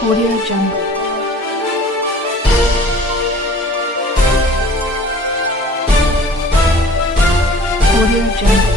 Audio Jungle. Audio Jungle.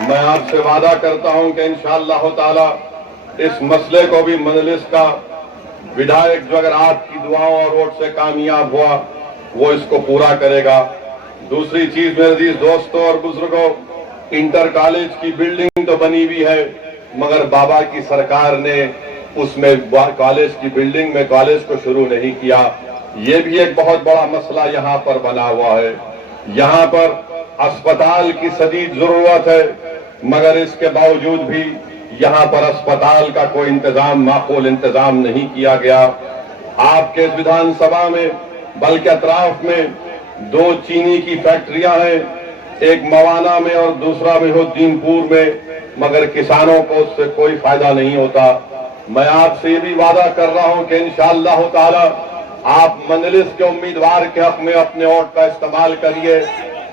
میں آپ سے وعدہ کرتا ہوں کہ انشاءاللہ تعالی اس مسئلے کو بھی مجلس کا ودھائک جو اگر آپ کی دعاؤں اور ووٹ سے کامیاب ہوا وہ اس کو پورا کرے گا۔ دوسری چیز میرے عزیز دوستوں اور بزرگوں، انٹر کالج کی بلڈنگ تو بنی ہوئی ہے مگر بابا کی سرکار نے اس میں کالج کی بلڈنگ میں کالج کو شروع نہیں کیا۔ یہ بھی ایک بہت بڑا مسئلہ یہاں پر بنا ہوا ہے۔ یہاں پر اسپتال کی شدید ضرورت ہے مگر اس کے باوجود بھی یہاں پر اسپتال کا کوئی انتظام، معقول انتظام نہیں کیا گیا۔ آپ کے ودھان سبھا میں بلکہ اطراف میں 2 چینی کی فیکٹریاں ہیں، ایک موانا میں اور دوسرا بہودین پور میں، مگر کسانوں کو اس سے کوئی فائدہ نہیں ہوتا۔ میں آپ سے یہ بھی وعدہ کر رہا ہوں کہ انشاءاللہ تعالی آپ مجلس کے امیدوار کے حق میں اپنے ووٹ کا استعمال کریے۔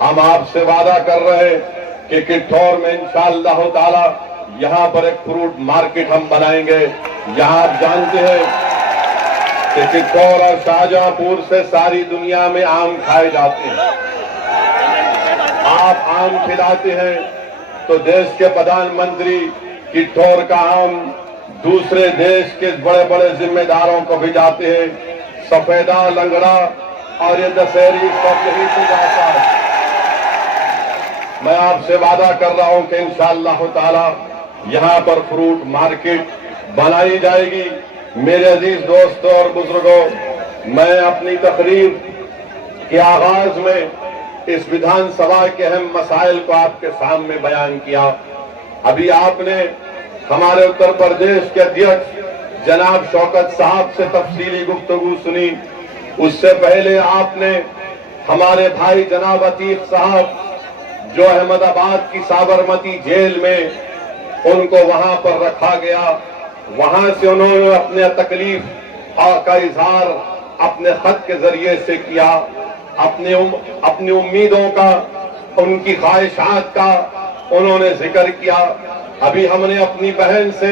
ہم آپ سے وعدہ کر رہے ہیں کہ کٹھور میں انشاءاللہ تعالی یہاں پر ایک فروٹ مارکیٹ ہم بنائیں گے۔ یہاں آپ جانتے ہیں کہ کٹھور اور شاہجہاں پور سے ساری دنیا میں آم کھائے جاتے ہیں۔ آپ آم کھلاتے ہیں تو دیش کے پردھان منتری کٹھور کا آم دوسرے دیش کے بڑے بڑے ذمہ داروں کو بھیجاتے ہیں۔ سفیدہ، لنگڑا اور یہ دسہری سب یہی سے جاتا ہے۔ میں آپ سے وعدہ کر رہا ہوں کہ انشاءاللہ تعالی یہاں پر فروٹ مارکیٹ بنائی جائے گی۔ میرے عزیز دوستوں اور بزرگوں، میں اپنی تقریر کے آغاز میں اس ودھان سبھا کے اہم مسائل کو آپ کے سامنے بیان کیا۔ ابھی آپ نے ہمارے اتر پردیش کے ادھیکش جناب شوکت صاحب سے تفصیلی گفتگو سنی۔ اس سے پہلے آپ نے ہمارے بھائی جناب عتیق صاحب جو احمد آباد کی سابرمتی جیل میں ان کو وہاں پر رکھا گیا، وہاں سے انہوں نے اپنے تکلیف کا اظہار اپنے خط کے ذریعے سے کیا، اپنی امیدوں کا، ان کی خواہشات کا انہوں نے ذکر کیا۔ ابھی ہم نے اپنی بہن سے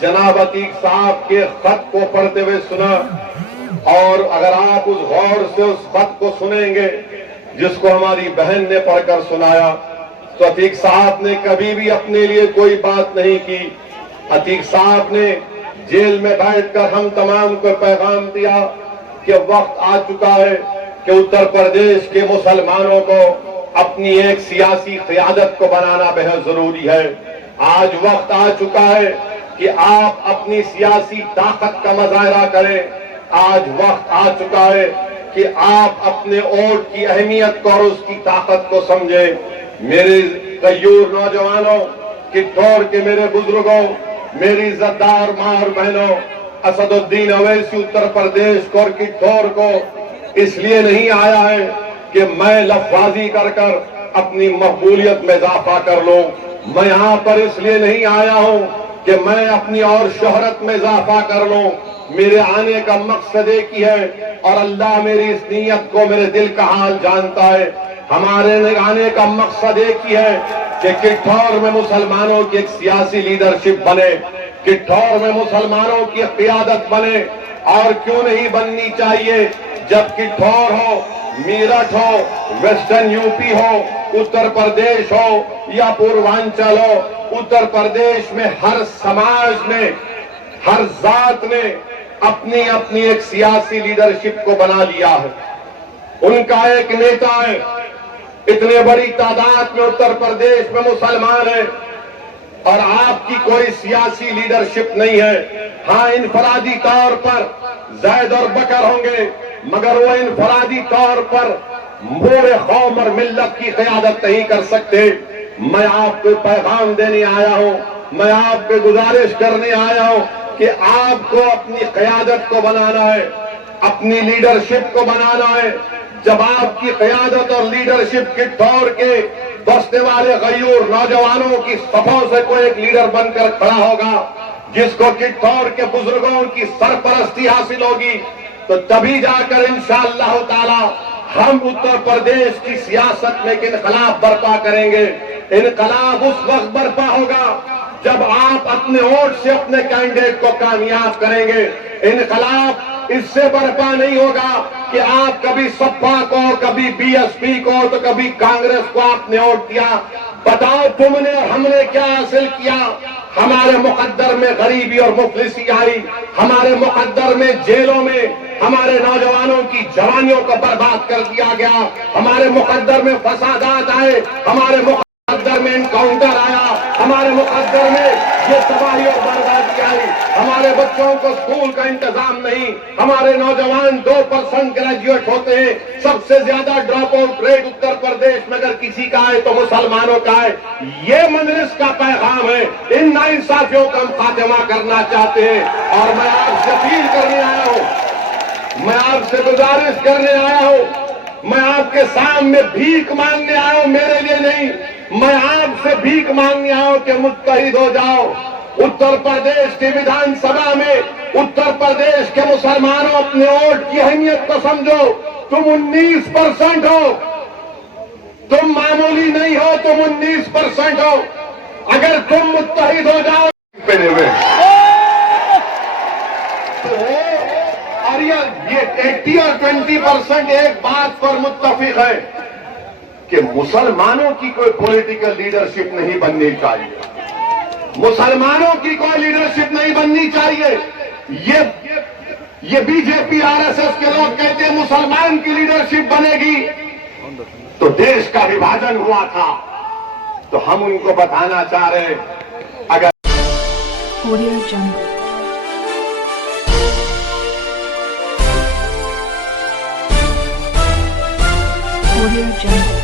جناب عتیق صاحب کے خط کو پڑھتے ہوئے سنا، اور اگر آپ اس غور سے اس خط کو سنیں گے جس کو ہماری بہن نے پڑھ کر سنایا، تو عتیق صاحب نے کبھی بھی اپنے لیے کوئی بات نہیں کی۔ عتیق صاحب نے جیل میں بیٹھ کر ہم تمام کو پیغام دیا کہ وقت آ چکا ہے کہ اتر پردیش کے مسلمانوں کو اپنی ایک سیاسی قیادت کو بنانا بہت ضروری ہے۔ آج وقت آ چکا ہے کہ آپ اپنی سیاسی طاقت کا مظاہرہ کریں۔ آج وقت آ چکا ہے کہ آپ اپنے ووٹ کی اہمیت کو اور اس کی طاقت کو سمجھیں۔ میرے غیور نوجوانوں، کٹھور کے میرے بزرگوں، میری عزتدار ماں اور بہنوں، اسد الدین اویسی اتر پردیش کو اور کٹھور کو اس لیے نہیں آیا ہے کہ میں لفظی کر کر اپنی مقبولیت میں اضافہ کر لوں۔ میں یہاں پر اس لیے نہیں آیا ہوں کہ میں اپنی اور شہرت میں اضافہ کر لوں۔ میرے آنے کا مقصد ایک ہی ہے، اور اللہ میری اس نیت کو، میرے دل کا حال جانتا ہے۔ ہمارے آنے کا مقصد ایک ہی ہے کہ کٹھور میں مسلمانوں کی ایک سیاسی لیڈرشپ بنے، کٹھور میں مسلمانوں کی قیادت بنے۔ اور کیوں نہیں بننی چاہیے؟ جب کٹھور ہو، میرٹھ ہو، ویسٹرن یو پی ہو، اتر پردیش ہو یا پوروانچل ہو، اتر پردیش میں ہر سماج نے، ہر ذات نے اپنی اپنی ایک سیاسی لیڈرشپ کو بنا لیا ہے۔ ان کا ایک نیتا ہے۔ اتنے بڑی تعداد میں اتر پردیش میں مسلمان ہیں اور آپ کی کوئی سیاسی لیڈرشپ نہیں ہے۔ ہاں، انفرادی طور پر زید اور بکر ہوں گے مگر وہ انفرادی طور پر پورے قوم اور ملت کی قیادت نہیں کر سکتے۔ میں آپ کو پیغام دینے آیا ہوں، میں آپ کو گزارش کرنے آیا ہوں کہ آپ کو اپنی قیادت کو بنانا ہے، اپنی لیڈرشپ کو بنانا ہے۔ جب آپ کی قیادت اور لیڈرشپ کٹھور کے بسنے والے غیور نوجوانوں کی صفوں سے کوئی ایک لیڈر بن کر کھڑا ہوگا جس کو کٹھور کے بزرگوں کی سرپرستی حاصل ہوگی، تو تبھی جا کر انشاءاللہ تعالی ہم اتر پردیش کی سیاست میں ایک انقلاب برپا کریں گے۔ انقلاب اس وقت برپا ہوگا جب آپ اپنے ووٹ سے اپنے کینڈیڈیٹ کو کامیاب کریں گے۔ انقلاب اس سے برپا نہیں ہوگا کہ آپ کبھی سپا کو، کبھی بی ایس پی کو، تو کبھی کانگریس کو آپ نے ووٹ دیا۔ بتاؤ تم نے اور ہم نے کیا حاصل کیا؟ ہمارے مقدر میں غریبی اور مفلسی آئی، ہمارے مقدر میں جیلوں میں ہمارے نوجوانوں کی جوانیوں کو برباد کر دیا گیا، ہمارے مقدر میں فسادات آئے، ہمارے مقدر میں انکاؤنٹر آیا، ہمارے مقدر میں یہ تباہی اور بربادی آئی، ہمارے بچوں کو اسکول کا انتظام نہیں، ہمارے نوجوان 2% گریجویٹ ہوتے ہیں، سب سے زیادہ drop out rate Uttar Pradesh میں اگر کسی کا ہے تو مسلمانوں کا ہے۔ یہ مجلس کا پیغام ہے، ان ناانصافیوں کا ہم خاتمہ کرنا چاہتے ہیں، اور میں آپ سے اپیل کرنے آیا ہوں، میں آپ سے گزارش کرنے آیا ہوں، میں آپ کے سامنے بھیک مانگنے آیا ہوں، میرے لیے نہیں، میں آپ سے بھیک مانگنے آیا ہوں کہ متحد ہو جاؤ۔ اتر پردیش کی ودھان سبھا میں اتر پردیش کے مسلمانوں اپنے ووٹ کی اہمیت کو سمجھو، تم 19% ہو، تم معمولی نہیں ہو، تم 19% ہو، اگر تم متحد ہو جاؤ اور یہ 80 اور 20% ایک بات پر متفق ہے کہ مسلمانوں کی کوئی پولیٹیکل لیڈرشپ نہیں بننی چاہیے، مسلمانوں کی کوئی لیڈرشپ نہیں بننی چاہیے۔ یہ B J P R S S کے لوگ کہتے ہیں مسلمان کی لیڈرشپ بنے گی تو دیش کا وبھاجن ہوا تھا، تو ہم ان کو بتانا چاہ رہے ہیں اگر Audio Jungle. Audio Jungle.